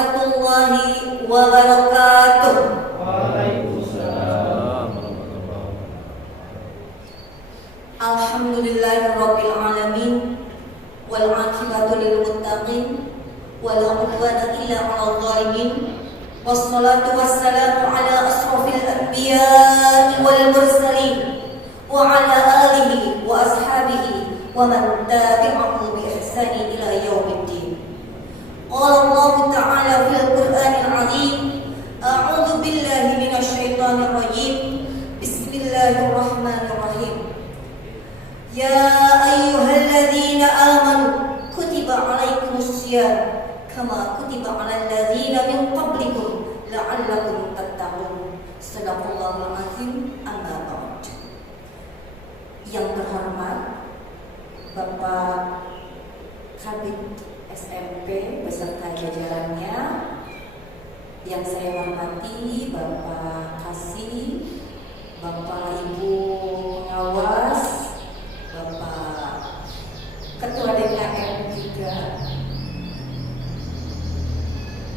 warahmatullahi wabarakatuh. Waalaikumsalam. Alhamdulillahirabbil alamin wal 'aqibatu lil muttaqin wala 'udwana illa 'alal zalimin. Wassalatu wassalamu ala asrofil anbiya'i wal mursalin wa ala alihi wa ashabihi wa man tabi'ahum bi ihsani ila yaumiddin. Qala Allah ta'ala fil Qur'anil 'azim, a'udzu billahi minasy syaithanir rajim. Bismillahirrahmanirrahim. Ya ayyuhalladzina amanu kutiba 'alaikumusiyam kama kutiba 'alal ladzina min qablikum la'allakum tattaqun. Shadaqallahul 'azim. Amma ba'd. Yang terhormat Bapak Kabid SMP beserta jajarannya, yang saya hormati Bapak Kasih, Bapak Ibu pengawas, Bapak Ketua DKM juga,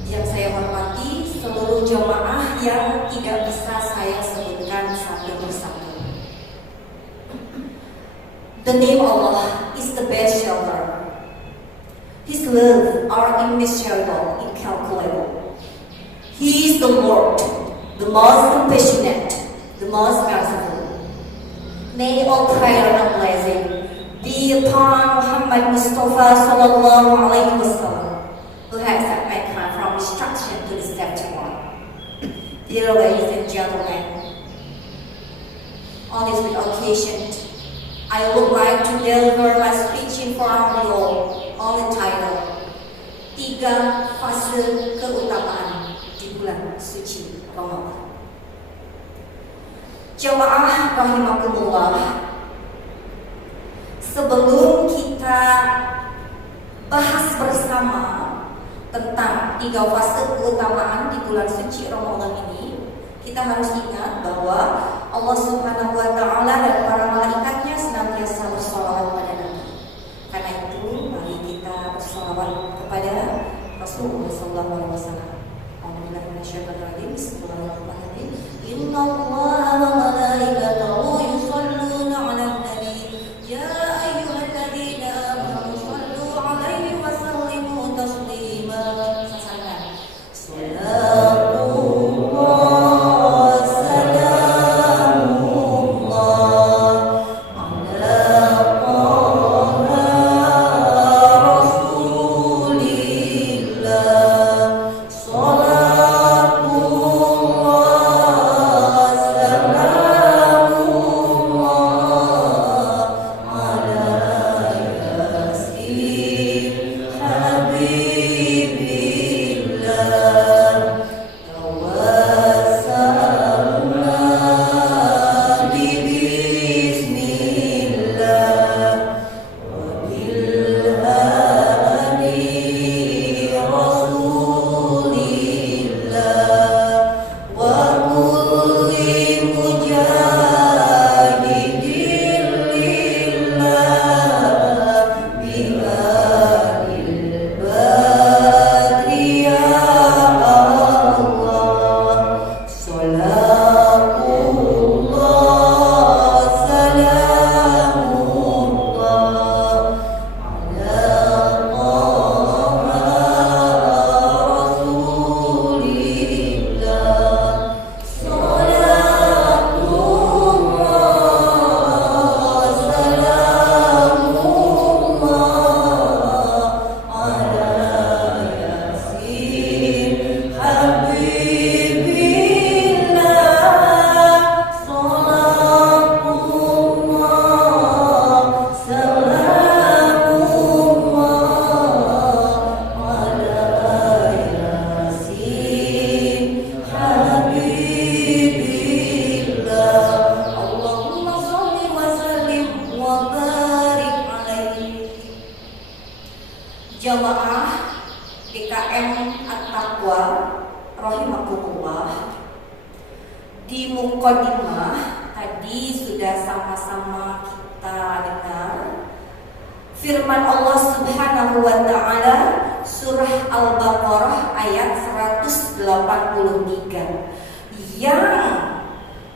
yang saya hormati seluruh jemaah yang tidak bisa saya sebutkan satu persatu. The name Allah is the best shelter. His love are immeasurable, incalculable. He is the Lord, the most compassionate, the most merciful. May all prayer and blessing be upon Muhammad Mustafa sallallahu alaihi wasallam, who has set mankind from destruction to the safety one. Dear ladies and gentlemen, on this occasion, I would like to deliver my speech in front of you all on the title, 3 Fase Keutamaan di Bulan Suci Ramadan. Jamaah rahimakumullah, sebelum kita bahas bersama tentang 3 fase keutamaan di bulan suci Ramadan ini, kita harus ingat bahwa Allah Subhanahu wa Ta'ala dan para malaikatnya senantiasa bersolawat pada Nabi. Karena itu, mari kita bersolawat kepada Rasulullah sallallahu alaihi wasallam. Alhamdulillah minasyaitonir rajim. Bismillahirrahmanirrahim. Innallaha wa malaikatahu yusholluna 'alan nabi. Ya ayyuhalladzina amanu shallu 'alaihi wa sallimu taslima. Jamaah DKM At-Taqwa rahimakumullah, di muqaddimah tadi sudah sama-sama kita dengar firman Allah Subhanahu wa Ta'ala surah Al-Baqarah ayat 183. Yang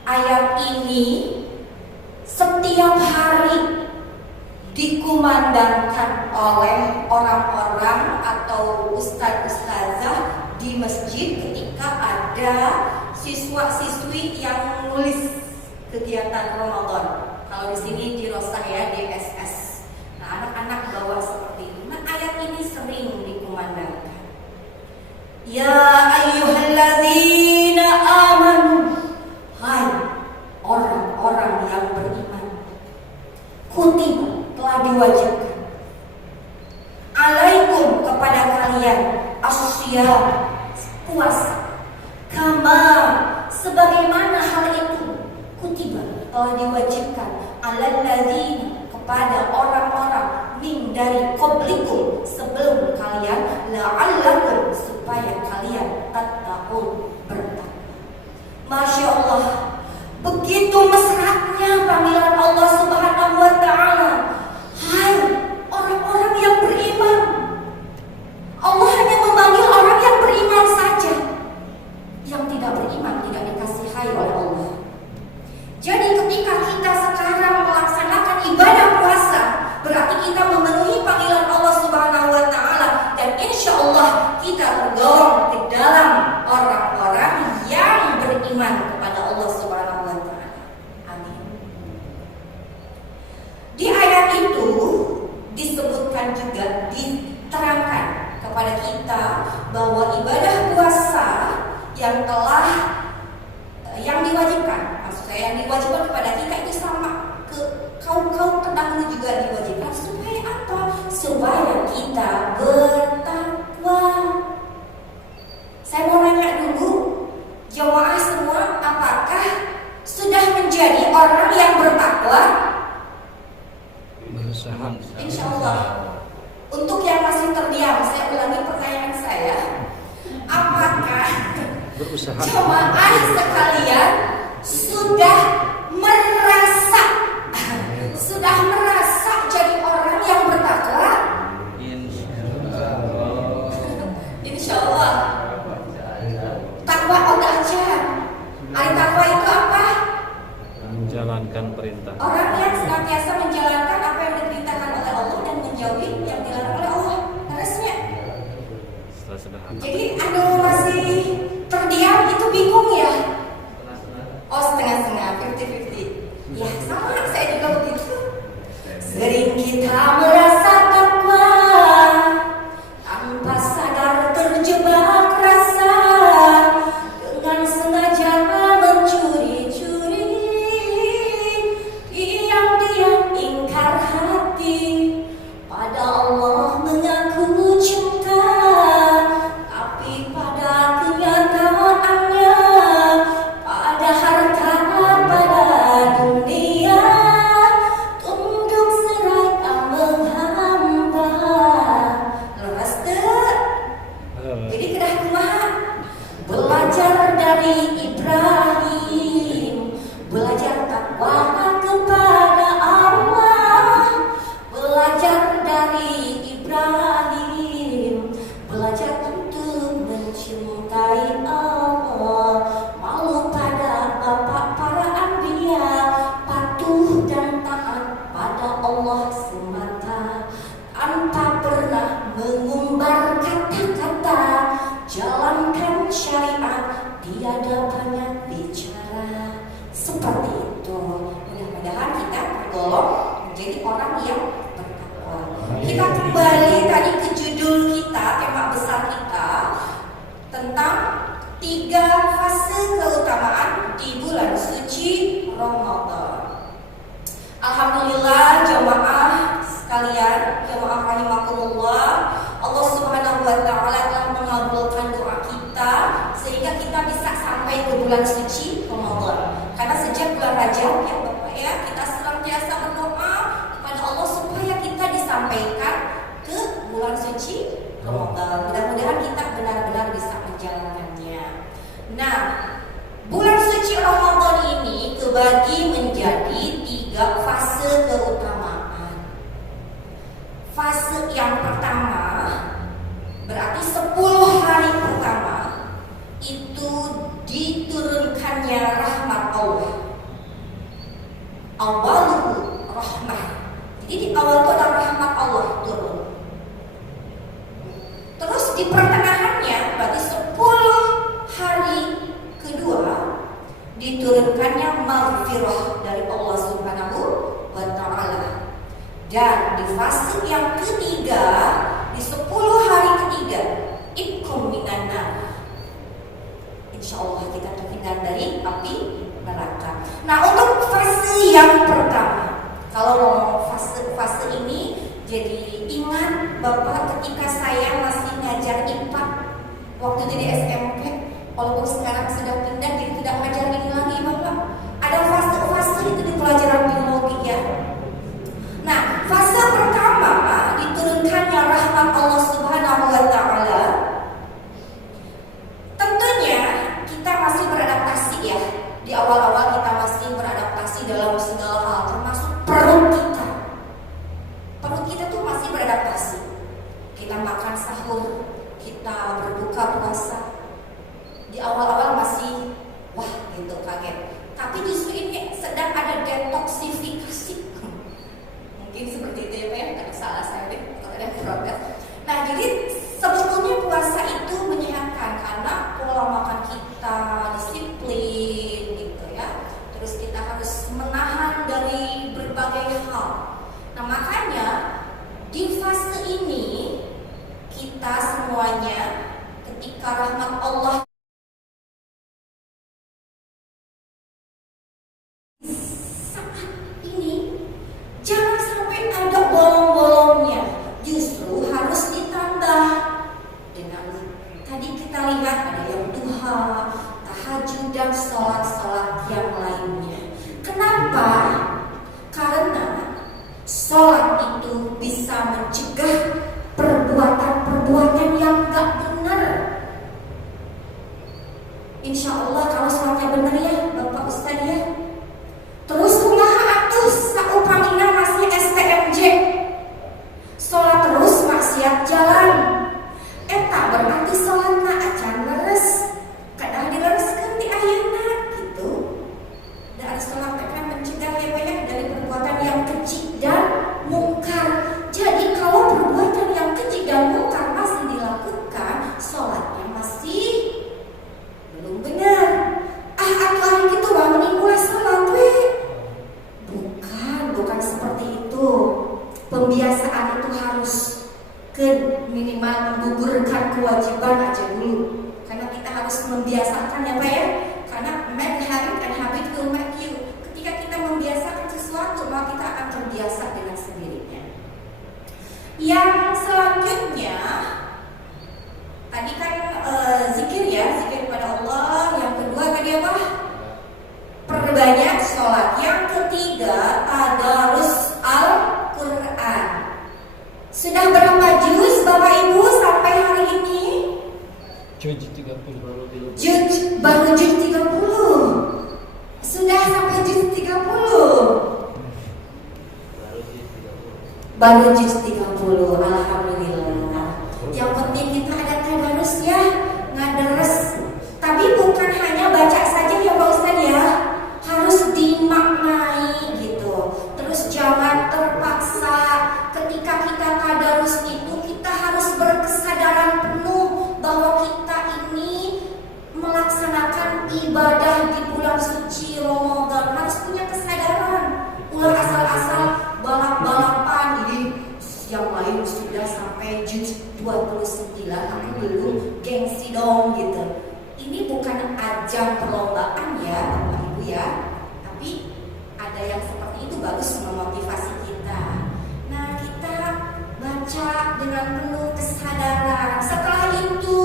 ayat ini setiap hari dikumandangkan oleh orang-orang atau ustadz-ustazah di masjid ketika ada siswa-siswi yang nulis kegiatan Ramadan. Kalau di sini di Rosah ya, di SS. Nah, anak-anak bawa seperti ini. Nah, ayat ini sering dikumandangkan. Ya ayyuhalladzina amanu, hai orang-orang yang beriman, kutiba, telah diwajibkan, alaikum, kepada kalian, asyiyam, puasa, kama, sebagaimana hal itu, kutiba, telah diwajibkan, alal ladzina, kepada orang-orang, min, dari qablikum, sebelum kalian, la'allakum, supaya kalian tattaqun, bertakwa. Masya Allah, begitu mesranya panggilan Allah Subhanahu wa Ta'ala. Hai orang-orang yang beriman. Allah hanya memanggil orang yang beriman saja. Yang tidak beriman tidak dikasihai oleh Allah. Jadi ketika kita sekarang melaksanakan ibadah puasa, berarti kita memenuhi panggilan Allah Subhanahu wa Ta'ala, dan insya Allah kita tergolong ke dalam orang-orang yang beriman kepada Allah Subhanahu wa Ta'ala. Amin. Di ayat itu disebutkan juga, diterangkan kepada kita bahwa ibadah puasa yang diwajibkan, maksud saya yang diwajibkan kepada kita itu sama ke kaum-kaum terdahulu juga diwajibkan. Supaya apa? Supaya kita bertakwa. Saya mau nanya dulu, jemaah semua, apakah sudah menjadi orang yang bertakwa? Berusaha. Insya Allah. Untuk yang masih terdiam, saya ulangi pertanyaan saya. Apakah Berusaha. jemaah sekalian sudah merasa jadi orang yang bertakwa? Insya Allah. Takwa udah aja. Ari takwa itu apa? Menjalankan perintah. Orang yang senantiasa menjalankan apa yang diperintahkan oleh Allah dan menjauhi yang dilarang oleh Allah. Harusnya. Setelah sederhana. Jadi masih terdiam itu bingung ya? Oh, setengah-setengah, 50-50. Ya sama, saya juga begitu. Sering kita merasa takwa, tanpa sadar terjebak rasa, dengan sengaja mencuri-curi, diam-diam ingkar hati, pada Allah mengaku cinta, tapi pada kenyataannya, pada harta, pada dunia, tunduk serai tak menghamba. Lepas deh. Jadi kedah kumaha? Belajar dari Ibrahim, belajar takwa kepada Allah, belajar dari Ibrahim, belajar untuk mencintai Allah, malu pada bapak para anbiya, patuh dan taat pada Allah semata, tanpa pernah mengumbar kata-kata, jalankan syariat, tiada banyak bicara. Seperti itu. Mudah-mudahan kita tergolong menjadi orang yang bertakwa. Kita kembali tadi ke judul kita, tema besar kita, tentang 3 fase keutamaan di bulan suci Ramadan. Alhamdulillah jamaah sekalian, jamaah rahimakumullah, Allah Subhanahu wa Ta'ala telah mengabulkan doa kita sehingga kita bisa sampai ke bulan suci Ramadan. Karena sejak bulan Rajab ya Bapak ya, kita senantiasa berdoa kepada Allah supaya kita disampaikan ke bulan suci Ramadan. Mudah-mudahan kita benar-benar bisa menjalankannya. Nah, bulan suci Ramadan ini kebagi menjadi 3 fase keutamaan. Fase yang pertama maghfirah dari Allah Subhanahu wa Ta'ala. Dan di fase yang ketiga, di 10 hari ketiga, itqum minan nar. Insya Allah kita terhindar dari api neraka. Nah, untuk fase yang pertama, kalau ngomong fase ini, jadi ingat Bapak ketika saya masih ngajar IPA waktu jadi SMP, walaupun sekarang sudah pindah jadi tidak ngajar ini lagi Bapak. Ada fase-fase itu di pelajaran biologi ya. Nah, fase pertama diturunkannya rahmat Allah Subhanahu wa Ta'ala. Tentunya kita masih beradaptasi ya. Di awal-awal kita masih beradaptasi dalam segala hal, termasuk perut kita. Perut kita tuh masih beradaptasi. Kita makan sahur, kita berbuka puasa. Di awal-awal masih wah gitu kaget. Tapi justru ini sedang ada detoksifikasi. Mungkin seperti itu ya Pak ya, kalau salah saya deh, kalau ada protes. Nah jadi sebetulnya puasa itu menyehatkan karena pola makan kita disiplin gitu ya. Terus kita harus menahan dari berbagai hal. Nah makanya di fase ini kita semuanya ketika rahmat Allah jangan sampai ada bolong-bolongnya, justru harus ditambah dengan tadi kita lihat ada yang duha, tahajud dan sholat-sholat yang lainnya. Kenapa? Karena sholat itu bisa mencegah perbuatan-perbuatan yang gak benar. Insya Allah kalau sholatnya benar ya Bapak Ustadz ya. Terus kumaha atuh saupamina masih STMJ. Sholat terus maksiat jalan. Eta berarti sholatna acan leres. Kadang dilereskeun di ayeuna gitu. Dan sholat akan mencegah ya Pak ya dari perbuatan yang keji dan mungkar. Jadi kalau perbuatan yang keji dan mungkar masih dilakukan, sholatnya masih belum benar. Atuh gitu mah mending mulai sholat we. Bukan seperti itu. Pembiasaan itu harus minimal menggugurkan kewajiban aja dulu. Karena kita harus membiasakan ya Pak ya. Karena make habit will make you. Ketika kita membiasakan sesuatu, maka kita akan terbiasa dengan sendirinya. Yang selanjutnya tadi kan zikir ya, zikir kepada Allah. Yang kedua tadi apa? Perbanyak sholat. Yang ketiga tadarus Al-Quran. Sudah berapa juz Bapak Ibu sampai hari ini? Juz 30 Baru juz 30. Sudah sampai juz 30. Baru juz 30. Alhamdulillah. Yang penting kita ada tadarus ya, ngaderes. Tapi bukan hanya baca saja ya Pak Ustadz ya. Harus dimaknai gitu. Terus jangan terpaksa. Ketika kita tadarus itu kita harus berkesadaran penuh bahwa kita ini melaksanakan ibadah di bulan suci Ramadan. Harus punya kesadaran. Ulah asal-asal balap-balapan. Jadi yang lain sudah sampai juz 29, aku belum, gengsi dong gitu. Ini bukan ajang perlombaan ya Bapak Ibu ya, tapi ada yang seperti itu bagus memotivasi kita. Nah kita baca dengan penuh kesadaran. Setelah itu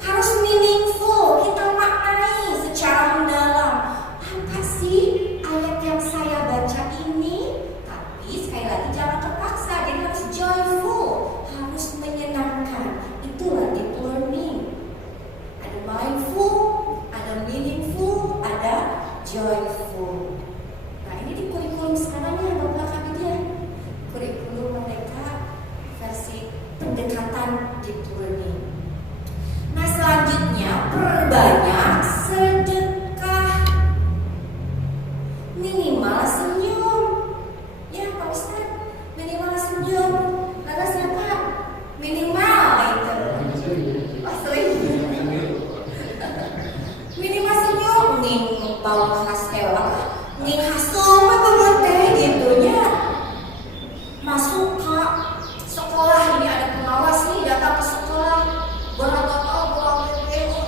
harus meaningful, kita maknai secara mendalam. Apa sih ayat yang saya baca ini? Tapi sekali lagi jangan terpaksa, jadi harus joyful, harus menyenangkan. Itulah deep learning. Ada mindful, ada meaningful, ada joyful. Nah ini di kurikulum sekarang ya Bapak Kabit ya. Kurikulum mereka versi pendekatan deep learning. Nah selanjutnya perbanyak sedekah. Minimal senyum. Ya Pak Ustadz, minimal senyum. Lalu siapa? Minimal itu. Oh sering. Minimal senyum nih bau khas apa? nggih hasum banget teh gitunya. Masuk ke sekolah, ini ada pengawas nih datang ke sekolah. Bola-bola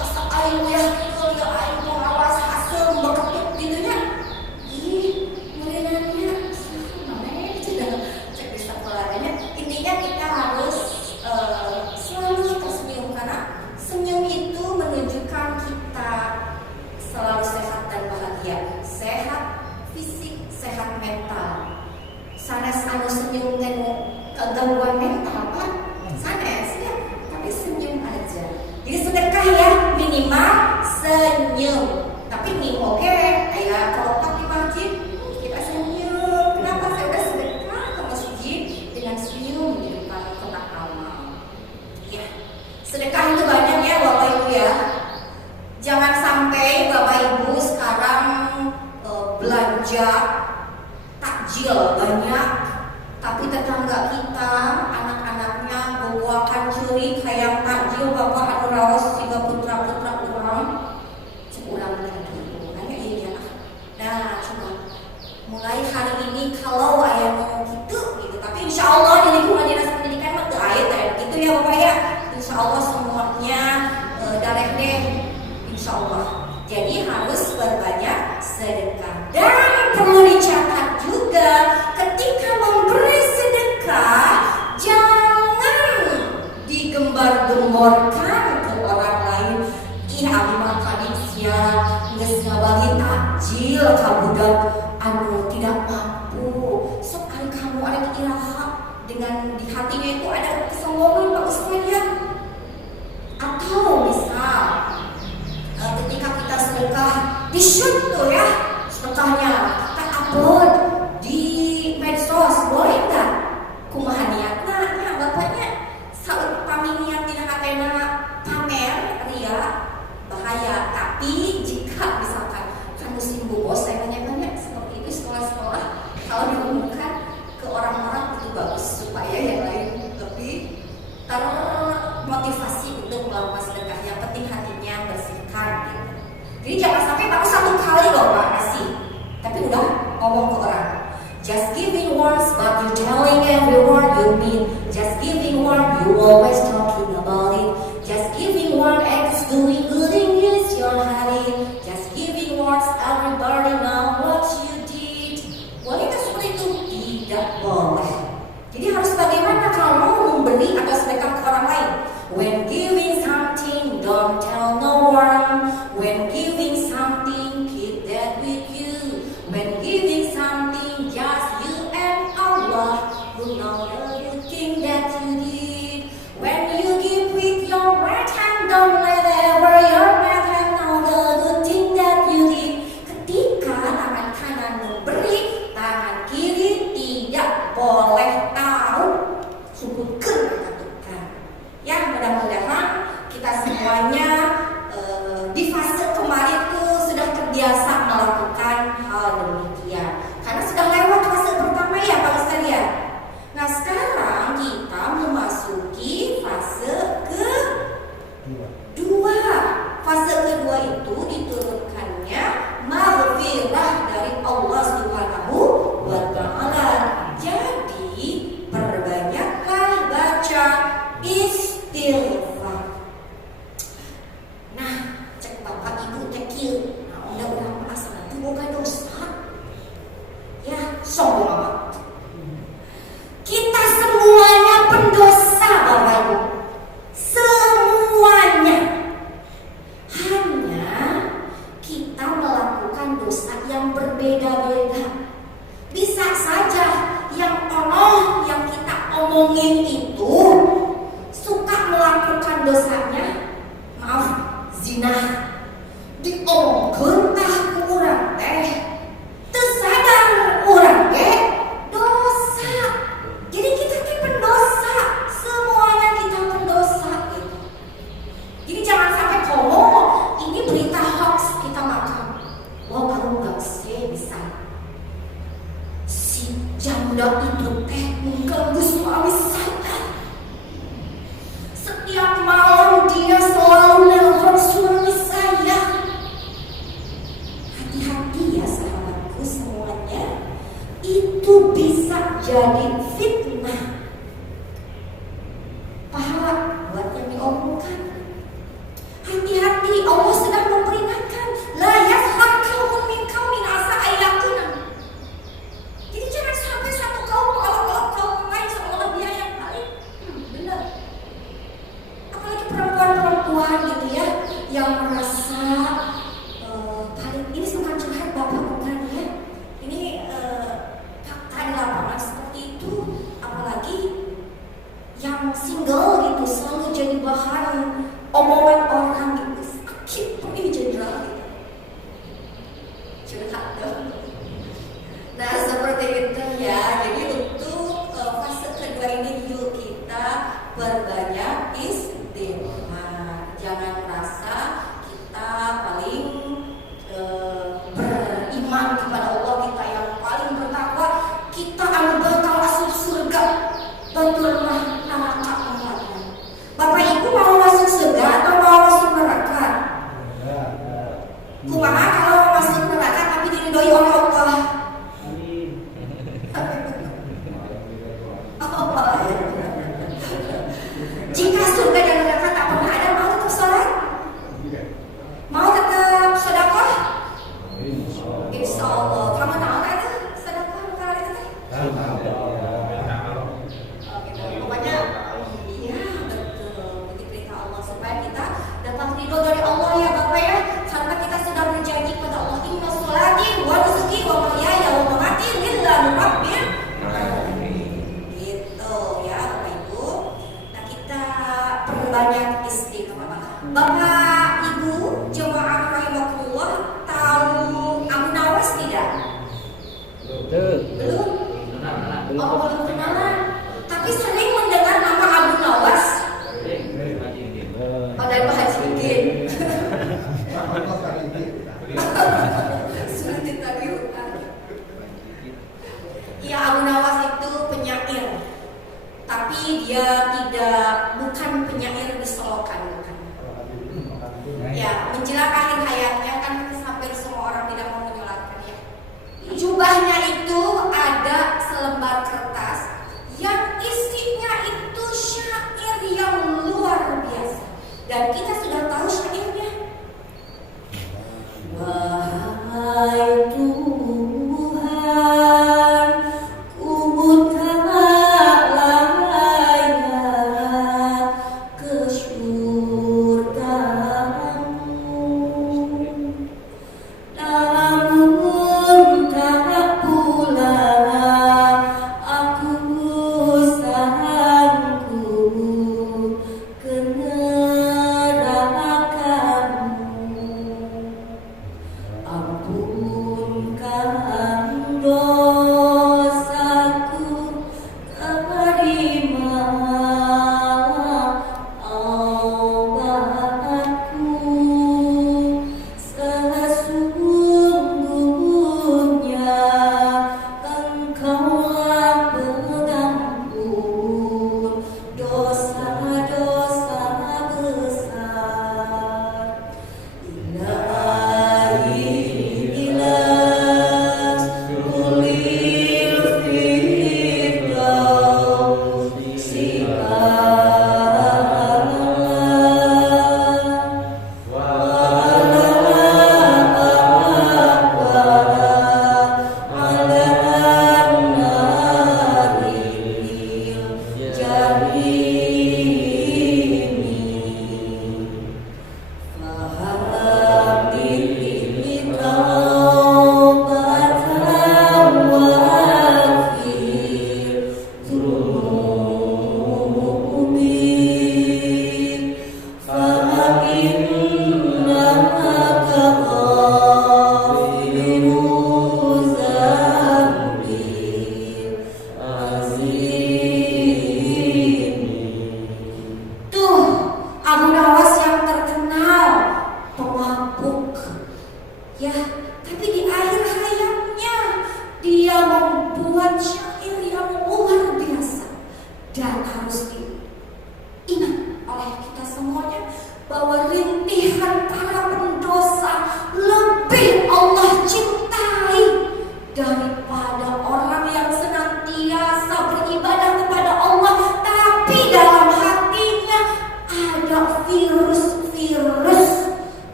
asa aing ya gitu ya aing pengawas hasum beketut gitunya. Ih, muridnya namanya cek di sekolahnya. Intinya kita harus selalu tersenyum karena senyum itu menunjukkan kita selalu sehat dan bahagia, sehat fisik, sehat mental. Sanes anu senyum tengok gangguan mental Pak, sanes ya, tapi senyum aja. Jadi sedekah ya minimal senyum. Tapi nih oke, kayak kalau Pak di masjid kita senyum. Kenapa saya udah sedekah ke masjid dengan senyum di depan kotak amal? Ya, sedekah itu banyak ya Bapak Ibu ya. Jangan sampai Bapak Ibu sekarang belanja takjil banyak, tapi tetangga kita anak-anaknya bawakan curi kayak takjil Bapak anu raos siga putra-putra urang sekurang lagi hanya ini ya. Nah coba mulai hari ini kalau ayah mau gitu, tapi insya Allah di lingkungan dinas pendidikan mah teu aya kayak gitu ya Bapak ya. Insya Allah semuanya darek deh insya Allah. Jadi harus berbanyak sedekah. Dan perlu dicatat juga ketika memberi sedekah jangan digembar-gemborkan ke orang lain. Ih abi mah tadi sia geus ngabagi takjil ka budak anu tidak mampu. Sok ari kamu ada iraha dengan di hatinya itu ada kesombongan Pak Ustaz ya. Atau misal ketika kita sedekah di shoot tuh ya sedekahnya kita upload di medsos boleh nggak? Kumaha niatna ya bapaknya saud paminian tina hatena pamer ria bahaya. Tapi jika misalkan kan musim bobos saya banyak seperti itu sekolah-sekolah kalau diumumkan ke orang-orang itu bagus supaya yang lain lebih termotivasi untuk melakukan sedekah. Yang penting hatinya bersihkan gitu. Jadi jangan sampai baru satu kali loh Pak kasih, tapi udah ngomong ke orang. Just giving once but you telling everyone you mean. Just giving one you always talking about it. Just giving one acts doing good in his your habit. Just giving once everybody know what you did. Bolehkah seperti itu? Tidak boleh. Jadi harus bagaimana kalau mau memberi atau sedekah ke orang lain? When giving something, don't tell no one. When giving something, keep that with you. When giving something, just you and Allah who know the good thing that you did. When you give with your right hand, don't let ever your left hand know the good thing that you did. Ketika tangan kanan memberi, tangan kiri tidak boleh tahu. Sebutkan katakan. Ya mudah-mudahan kita semuanya di fase kemarin tuh sudah terbiasa melakukan hal demikian. Karena sudah lewat fase pertama ya Pak Ustaz ya. Nah sekarang kita memasuki fase kedua. Fase kedua itu diturunkannya maghfirah dari Allah Subhanahu wa Ta'ala. Jadi perbanyaklah baca istighfar. Nah, cek bapak ibu teh kieu. Nah, undang-undang asal itu boga dosa. Ya, sombong amat. Kita semuanya pendosa Bapak Ibu. Semuanya. Hanya kita melakukan dosa yang berbeda-beda. Bisa saja yang Allah yang kita omongin itu suka melakukan dosanya, maaf, zina. Diomongkeun tah ku urang teh, teu sadar urang teh dosa. Jadi kita teh pendosa, semuanya kita pendosa gitu. Jadi jangan sampai komo ini berita hoax kita makan. Wah kamu nggak bisa. Si janda itu teh mengganggu suami saya. Setiap malam dia selalu nelpon suami saya. Hati-hati ya sahabatku semua. merasa paling ini bukan curhat Bapak, bukan ya. Ini fakta di lapangan seperti itu, apalagi yang single gitu selalu jadi bahan omongan orang gitu. Sakit perih jenderal gitu. Curhat dong. Nah seperti itu ya. Jadi untuk fase kedua ini yuk kita berbanyak istighfar. Jangan merasa kita paling beriman kepada Allah, kita yang paling bertakwa, kita bakal masuk surga. Betullah neraka tempatnya. Bapak Ibu mau masuk surga atau mau masuk neraka? Kumaha kalau mau masuk neraka tapi diridhoi oleh Allah? Jika surga dan neraka tak pernah ada, mau tetap sholat? Mau tetap sedekah? Insya Allah. Kamu tahu kan itu sedekah kali itu? Pokoknya iya betul. Begitu perintah Allah supaya kita dapat ridho dari Allah ya Bapak ya. Karena kita sudah berjanji kepada Allah, inna sholati wa nusuki wa mahyaya wa mamati lillahi rabbil alamin. Gitu ya Bapak Ibu. Nah kita perbanyak istighfar. Bapak Ibu jemaah rahimakumullah, tahu Abu Nawas tidak? Belum? Oh belum kenalan. Tapi sering mendengar nama Abu Nawas. Oh dari Pak Haji Mungkin. Sudah ditagihan. Iya, Abu Nawas itu penyair. Tapi dia bukan penyair di Solokan, bukan. Ya, menjelang akhir hayatnya kan sampai semua orang tidak mau menyolatkan ya. Jubahnya itu ada selembar kertas yang isinya itu syair yang luar biasa. Dan kita sudah tahu syairnya. Wahai Tuhan, ku tak layak ke surga-Mu, namun tak pula aku sanggup ke neraka.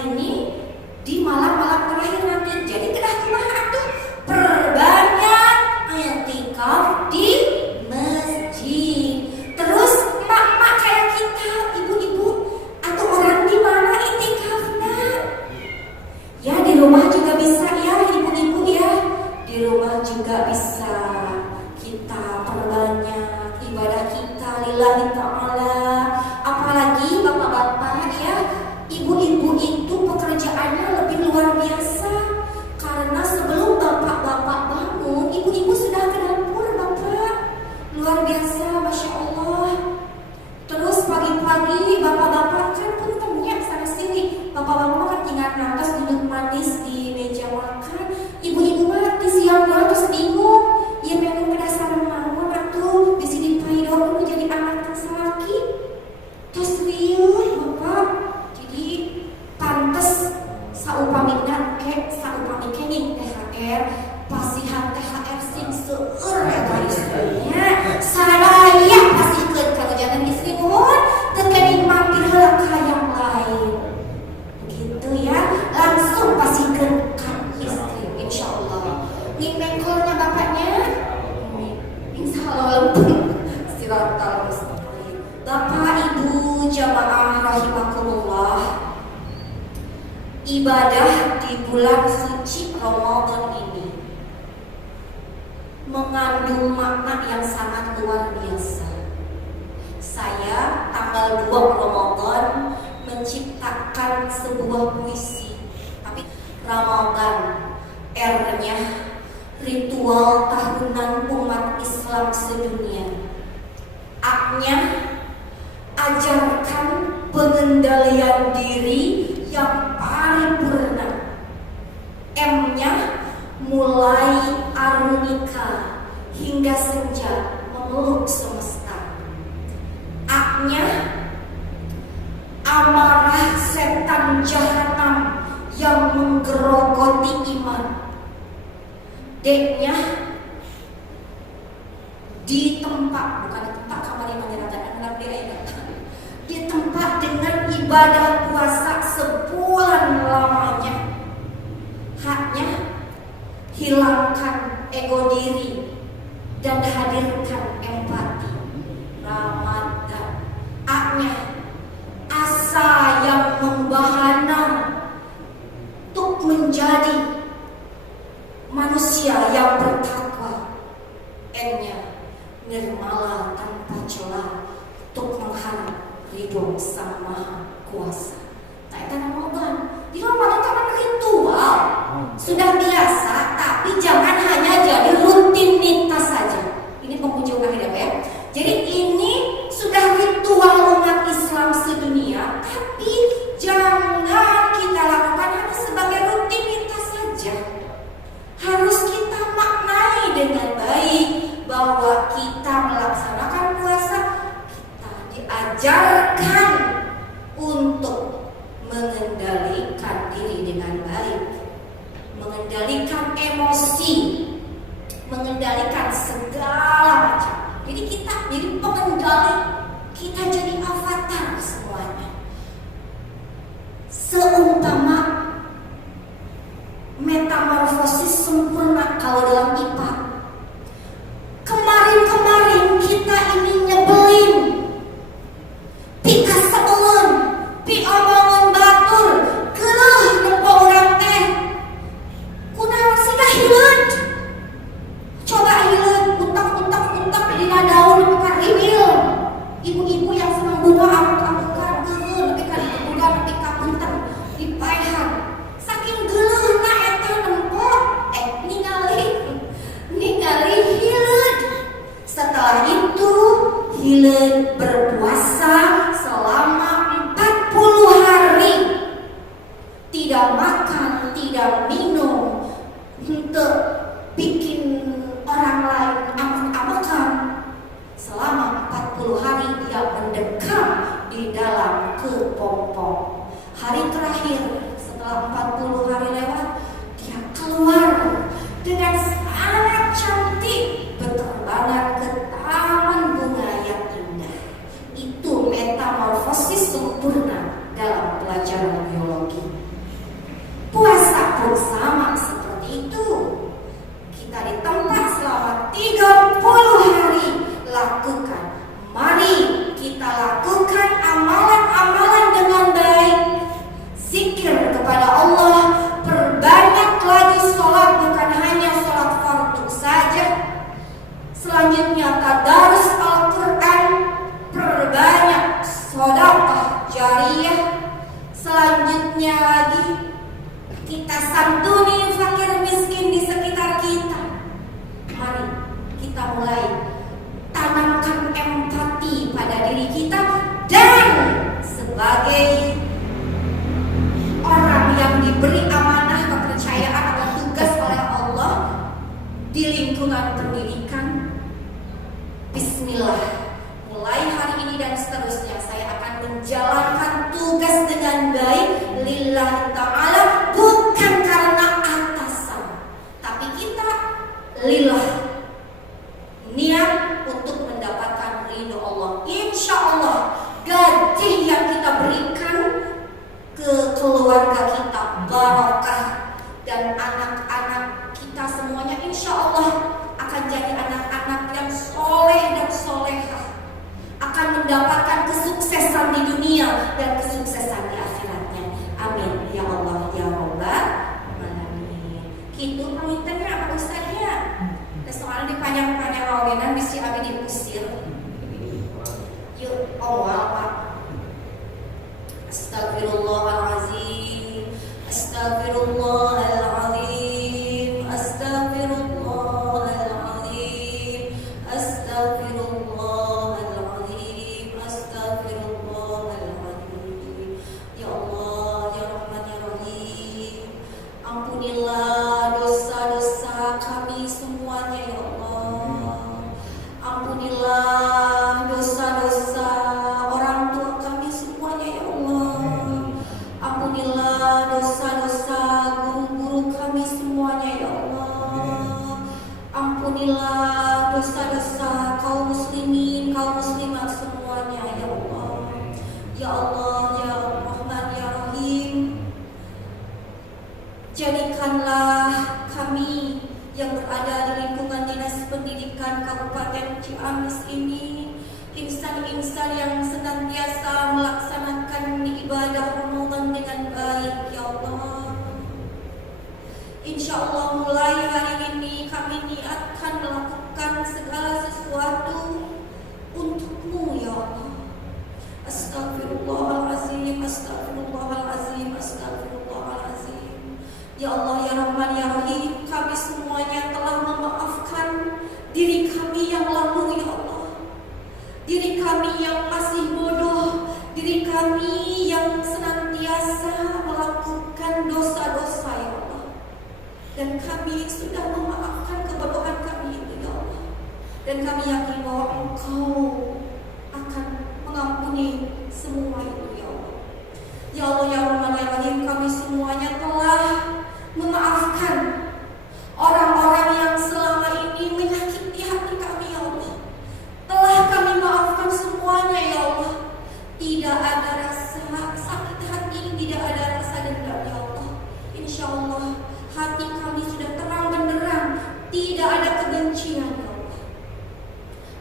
ini di malam-malam terakhir nanti. Jadi kedah kumaha atuh? Perbanyak i'tikaf di masjid. Terus emak-emak kayak kita, ibu-ibu atau orang di mana i'tikafnya? Ya di rumah juga bisa ya ibu-ibu ya. Di rumah juga bisa kita perbanyak ibadah kita lillahi ta'ala. Apalagi bapak-bapak ya, ibu-ibu itu pekerjaannya lebih luar biasa. Karena sebelum bapak-bapak bangun, ibu-ibu sudah ke dapur bapak. Luar biasa, Masya Allah. Terus pagi-pagi bapak-bapak kan pun temunya sana sini. Bapak-bapak kan tinggal nangkas duduk manis di meja makan. Ibu-ibu mah di siang terus bingung. Ya memang penasaran naon atuh di sini paidor dulu jadi anak tersalaki. Terus serius bapak. Jadi pantes saupamina saupami kening THR pasihan THR sing seueur eta istrinya. Sadaya pasihkeun kalau jangan istri mohon teu kening mampir heula ka yang lain. Begitu ya, langsung pasihkeun ka istri insyaallah. Ning mengkolnya bapaknya insyaallah lempeng siratal mustaqim. Bapak Ibu jamaah rahimakumullah, ibadah di bulan suci Ramadan ini mengandung makna yang sangat luar biasa. Saya tanggal 2 Ramadan menciptakan sebuah puisi. Tapi Ramadan R-nya ritual tahunan umat Islam sedunia. A-nya ajarkan pengendalian diri yang paripurna. M-nya mulai arunika hingga senja memeluk semesta. A-nya amarah setan jahanam yang menggerogoti iman. D-nya ditempa, bukan ditempa kamar yang menyerahkan ditempa dengan ibadah puasa sebulan lamanya. H-nya hilangkan ego diri dan hadirkan empati. Ramadan. A-nya asa yang membahana untuk menjadi manusia yang bertakwa. N-nya nirmala tanpa celah untuk mengharap ridho Sang Maha Kuasa. Nah itu Ramadan. Di Ramadan kan ritual sudah biasa, tapi jangan hanya jadi rutinitas saja. Ini penghujung akhir ya. Jadi ini sudah ritual umat Islam sedunia, tapi jangan kita lakukan hanya sebagai rutinitas saja. Harus kita maknai dengan baik bahwa kita melaksanakan puasa, kita diajarkan untuk mengendalikan diri dengan baik, mengendalikan emosi, mengendalikan segala macam. Jadi kita jadi pengendali, kita jadi avatar semuanya. Seumpama metamorfosis sempurna kalau dalam IPA. Kemarin-kemarin kita ini nyebelin, pi kaseulun, pi omongan batur, geuleuh nempo urang teh. Kunaon sih dah hileud? Coba hileud, utak dina daun bukan riwil. Ibu-ibu yang senang bunga amuk-amukan, geuleuh nepi ka dibudak nepi ka punten dipaehan. Saking geuleuhna eta nempo ningali hileud. Setelah itu hileud berpuasa selama 40 hari. Tidak makan, tidak minum, untuk bikin orang lain amuk-amukan. Selama 40 hari dia mendekam di dalam kepompong. Hari terakhir setelah 40 hari lewat, dia keluar dengan sangat cantik, berterbangan ke taman bunga yang indah. Itu metamorfosis sempurna dalam pelajaran biologi. Kita santuni fakir miskin di sekitar kita. Mari kita mulai tanamkan empati pada diri kita, dan sebagai orang yang diberi amanah kepercayaan atau tugas oleh Allah di lingkungan pendidikan, bismillah, mulai hari ini dan seterusnya saya akan menjalankan tugas dengan baik lillahi ta'ala, bukan karena atasan, tapi kita lillah, niat untuk mendapatkan ridho Allah. Insya Allah gaji yang kita berikan ke keluarga kita barokah, dan anak-anak kita semuanya insya Allah akan jadi anak-anak yang soleh dan solehah, akan mendapatkan kesuksesan di dunia dan kesuksesan di akhiratnya. Amin ya Allah ya Rabbal alamin. Kitu pamitannya Pak Ustaznya. Soalnya dipanjang-panjang rawenan bisi abi diusir. Yuk awal Pak. Astagfirullahalazim. Astagfirullahalazim. Astagfirullahalazim. Astagfirullahalazim. Astagfirullahalazim. Ya Allah, ya Rahman, ya Rahim, ampunilah dosa-dosa kami semuanya ya Allah. Ampunilah dosa-dosa orang tua kami semuanya ya Allah. Ampunilah dosa-dosa guru-guru kami semuanya ya Allah. Ampunilah dosa-dosa kaum muslimin, kaum muslimat semuanya ya Allah. Ya Allah, ya Rahman, ya Rahim, jadikanlah kami yang berada di lingkungan Dinas Pendidikan Kabupaten Ciamis ini insan-insan yang senantiasa melaksanakan ibadah Ramadan dengan baik ya Allah. Insya Allah mulai hari ini kami niatkan melakukan segala sesuatu untukmu ya Allah. Astagfirullahalazim, astagfirullahalazim, astagfirullahalazim. Ya Allah, ya Rahman, ya Rahim, kami semuanya telah memaafkan diri kami yang lalu ya Allah. Diri kami yang masih bodoh, diri kami yang senantiasa melakukan dosa-dosa ya Allah. Dan kami sudah memaafkan kebodohan kami itu ya Allah. Dan kami yakin bahwa Engkau akan mengampuni semua itu ya Allah. Ya Allah, ya Rahman, ya Rahim, kami semuanya telah memaafkan orang-orang yang selama ini menyakiti hati kami ya Allah. Telah kami maafkan semuanya ya Allah. Tidak ada rasa sakit hati, tidak ada rasa dendam ya Allah. Insya Allah hati kami sudah terang benderang, tidak ada kebencian ya Allah.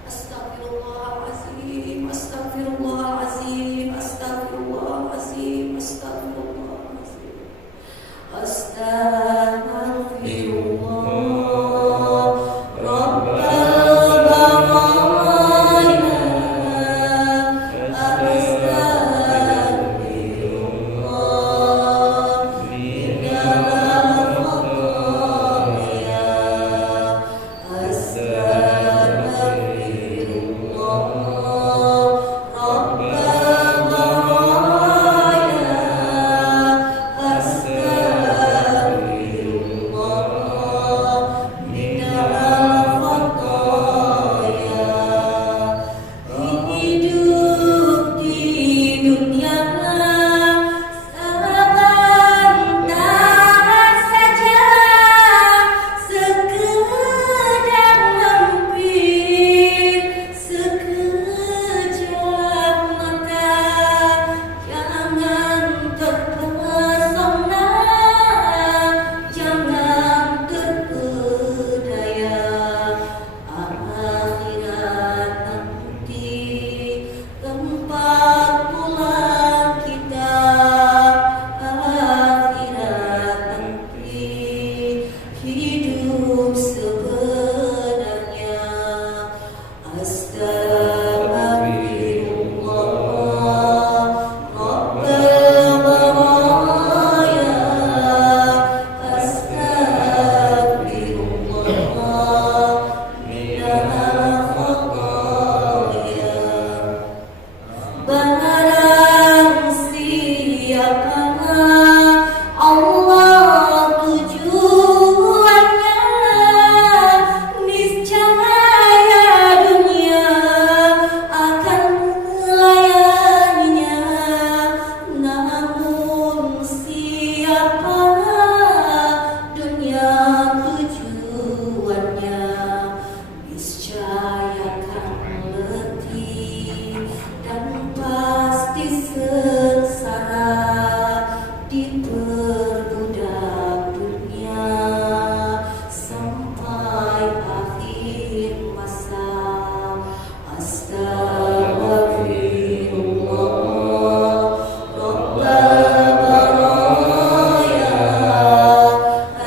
Astagfirullahalazim, astagfirullahalazim, astagfirullahalazim, astagfirullahalazim. Allah tujuannya, niscaya dunia akan melayaninya. Namun siapa dunia tujuannya, niscaya akan letih dan pasti sengsara diperbudak dunia sampai akhir masa. Astagfirullah Rabbal baraya,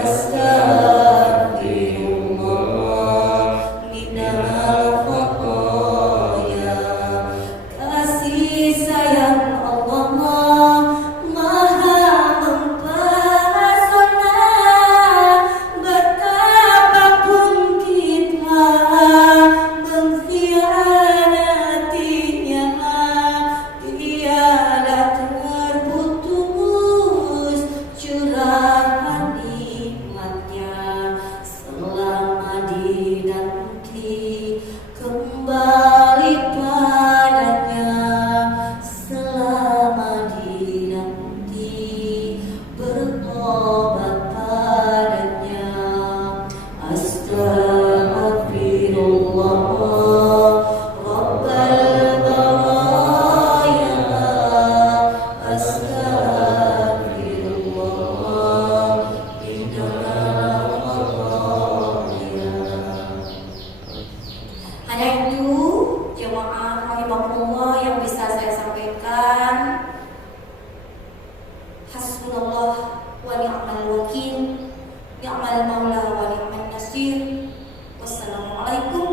astagfirullah minal khataya. Kasih sayang Allah maha mempesona, betapapun kita mengkhianatinya, tiada terputus curahan nikmatnya. Selama dinanti kembali padanya, selama dinanti bertobat padanya. Astagfirullah Rabbal baraya, astagfirullah minal khataya. Hanya itu jemaah rahimakumullah yang bisa saya sampaikan. Hasbunallah wa ni'mal wakil, ni'mal maula wa ni'man nasir. Wassalamualaikum